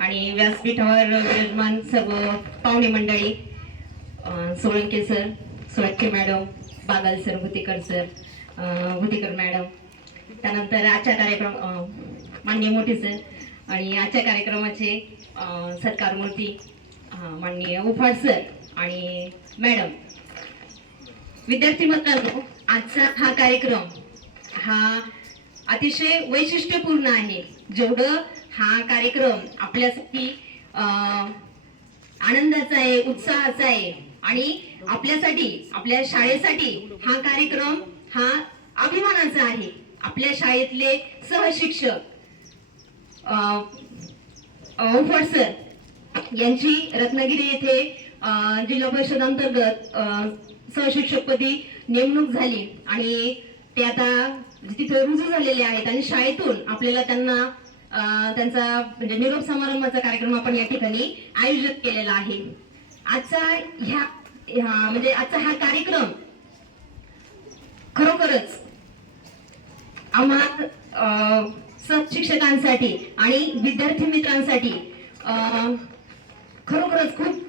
आणि व्यासपीठावर विराजमान सर्व पाहुणे मंडळी Solanke sir Solanke madam Bagal sir Bhutekar sir अं, भुतेकर मॅडम त्यानंतर आजच्या कार्यक्रम माननीय मोठे सर आणि आजच्या कार्यक्रमाचे सत्कार मूर्ती माननीय उफाड सर आणि मॅडम. विद्यार्थी मित्रांनो आजचा हा कार्यक्रम हा अतिशय वैशिष्ट्यपूर्ण आहे. जेवढं हा कार्यक्रम आपल्यासाठी अं, आनंदाचा आहे उत्साहाचा आहे आणि आपल्यासाठी आपल्या शाळेसाठी हा कार्यक्रम हा अभिमानाचा आहे. आपल्या शाळेतले सहशिक्षक अं, उफड सर यांची रत्नागिरी येथे जिल्हा परिषद अंतर्गत अं, सहशिक्षकपदी नेमणूक झाली आणि ते आता तिथे रुजू झालेले आहेत आणि शाळेतून आपल्याला त्यांना त्यांचा म्हणजे निरोप समारंभाचा कार्यक्रम आपण या ठिकाणी आयोजित केलेला आहे. आजचा ह्या म्हणजे आजचा हा कार्यक्रम खरोखरच आम्हा अं, शिक्षकांसाठी आणि विद्यार्थी मित्रांसाठी अं, खरोखरच खूप